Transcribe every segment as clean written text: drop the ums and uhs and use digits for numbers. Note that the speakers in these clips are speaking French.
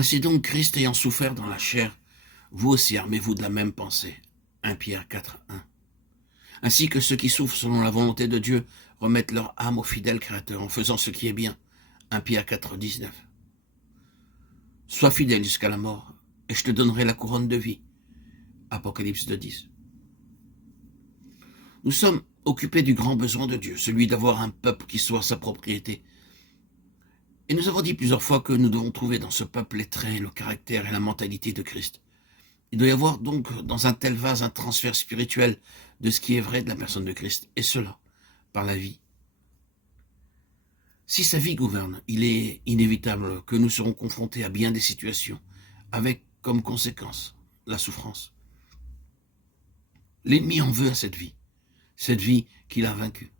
Ainsi donc, Christ ayant souffert dans la chair, vous aussi armez-vous de la même pensée. 1 Pierre 4, 1. Ainsi que ceux qui souffrent selon la volonté de Dieu remettent leur âme au fidèle Créateur en faisant ce qui est bien. 1 Pierre 4, 19. Sois fidèle jusqu'à la mort, et je te donnerai la couronne de vie. Apocalypse 2, 10. Nous sommes occupés du grand besoin de Dieu, celui d'avoir un peuple qui soit sa propriété. Et nous avons dit plusieurs fois que nous devons trouver dans ce peuple les traits, le caractère et la mentalité de Christ. Il doit y avoir donc dans un tel vase un transfert spirituel de ce qui est vrai de la personne de Christ, et cela par la vie. Si sa vie gouverne, il est inévitable que nous serons confrontés à bien des situations, avec comme conséquence la souffrance. L'ennemi en veut à cette vie qu'il a vaincue.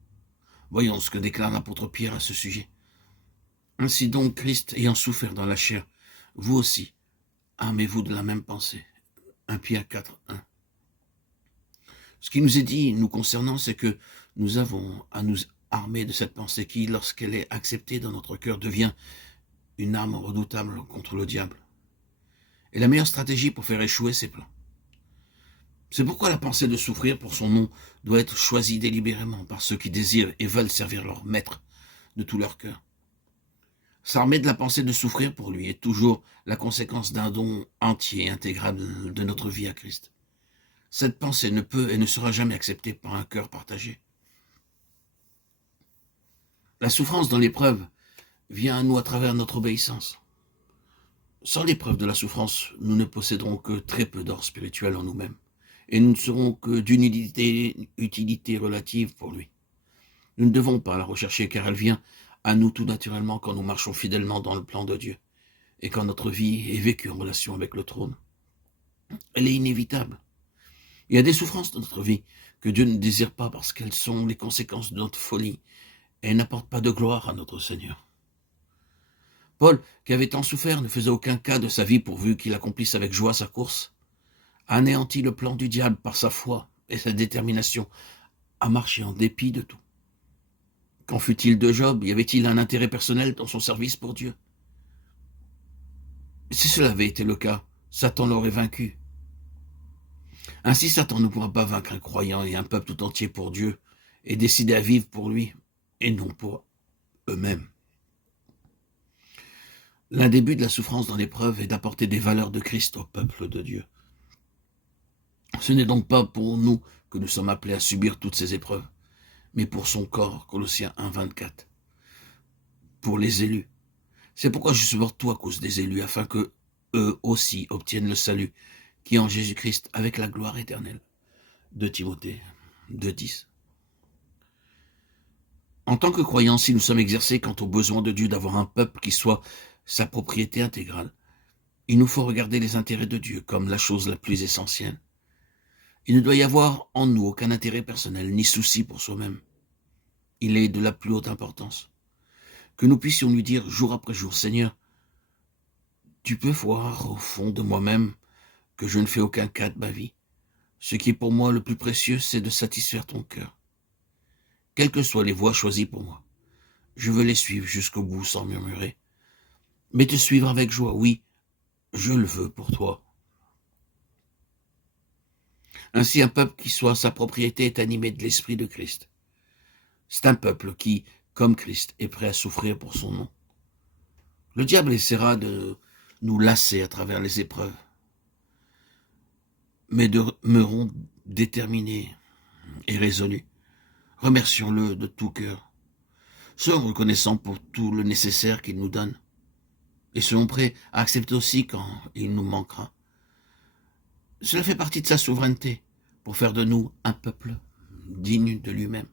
Voyons ce que déclare l'apôtre Pierre à ce sujet. Ainsi donc, Christ ayant souffert dans la chair, vous aussi, armez-vous de la même pensée. 1 Pierre 4, 1. Ce qui nous est dit nous concernant, c'est que nous avons à nous armer de cette pensée qui, lorsqu'elle est acceptée dans notre cœur, devient une arme redoutable contre le diable. Et la meilleure stratégie pour faire échouer ses plans. C'est pourquoi la pensée de souffrir pour son nom doit être choisie délibérément par ceux qui désirent et veulent servir leur maître de tout leur cœur. S'armer de la pensée de souffrir pour lui est toujours la conséquence d'un don entier et intégral de notre vie à Christ. Cette pensée ne peut et ne sera jamais acceptée par un cœur partagé. La souffrance dans l'épreuve vient à nous à travers notre obéissance. Sans l'épreuve de la souffrance, nous ne posséderons que très peu d'or spirituel en nous-mêmes, et nous ne serons que d'une utilité relative pour lui. Nous ne devons pas la rechercher car elle vient à nous tout naturellement quand nous marchons fidèlement dans le plan de Dieu et quand notre vie est vécue en relation avec le trône. Elle est inévitable. Il y a des souffrances dans notre vie que Dieu ne désire pas parce qu'elles sont les conséquences de notre folie et n'apportent pas de gloire à notre Seigneur. Paul, qui avait tant souffert, ne faisait aucun cas de sa vie pourvu qu'il accomplisse avec joie sa course, a anéanti le plan du diable par sa foi et sa détermination à marcher en dépit de tout. Qu'en fut-il de Job? Y avait-il un intérêt personnel dans son service pour Dieu? Si cela avait été le cas, Satan l'aurait vaincu. Ainsi, Satan ne pourra pas vaincre un croyant et un peuple tout entier pour Dieu et décider à vivre pour lui et non pour eux-mêmes. L'un des buts de la souffrance dans l'épreuve est d'apporter des valeurs de Christ au peuple de Dieu. Ce n'est donc pas pour nous que nous sommes appelés à subir toutes ces épreuves, mais pour son corps, Colossiens 1, 24. Pour les élus. C'est pourquoi je supporte tout à cause des élus, afin que eux aussi obtiennent le salut qui est en Jésus-Christ avec la gloire éternelle. 2 Timothée 2, 10. En tant que croyants, si nous sommes exercés quant au besoin de Dieu d'avoir un peuple qui soit sa propriété intégrale, il nous faut regarder les intérêts de Dieu comme la chose la plus essentielle. Il ne doit y avoir en nous aucun intérêt personnel, ni souci pour soi-même. Il est de la plus haute importance. Que nous puissions lui dire jour après jour, Seigneur, tu peux voir au fond de moi-même que je ne fais aucun cas de ma vie. Ce qui est pour moi le plus précieux, c'est de satisfaire ton cœur. Quelles que soient les voies choisies pour moi, je veux les suivre jusqu'au bout sans murmurer. Mais te suivre avec joie, oui, je le veux pour toi. Ainsi, un peuple qui soit sa propriété est animé de l'esprit de Christ. C'est un peuple qui, comme Christ, est prêt à souffrir pour son nom. Le diable essaiera de nous lasser à travers les épreuves, mais demeurons déterminés et résolus. Remercions-le de tout cœur. Soyons reconnaissants pour tout le nécessaire qu'il nous donne, et soyons prêts à accepter aussi quand il nous manquera. Cela fait partie de sa souveraineté pour faire de nous un peuple digne de lui-même.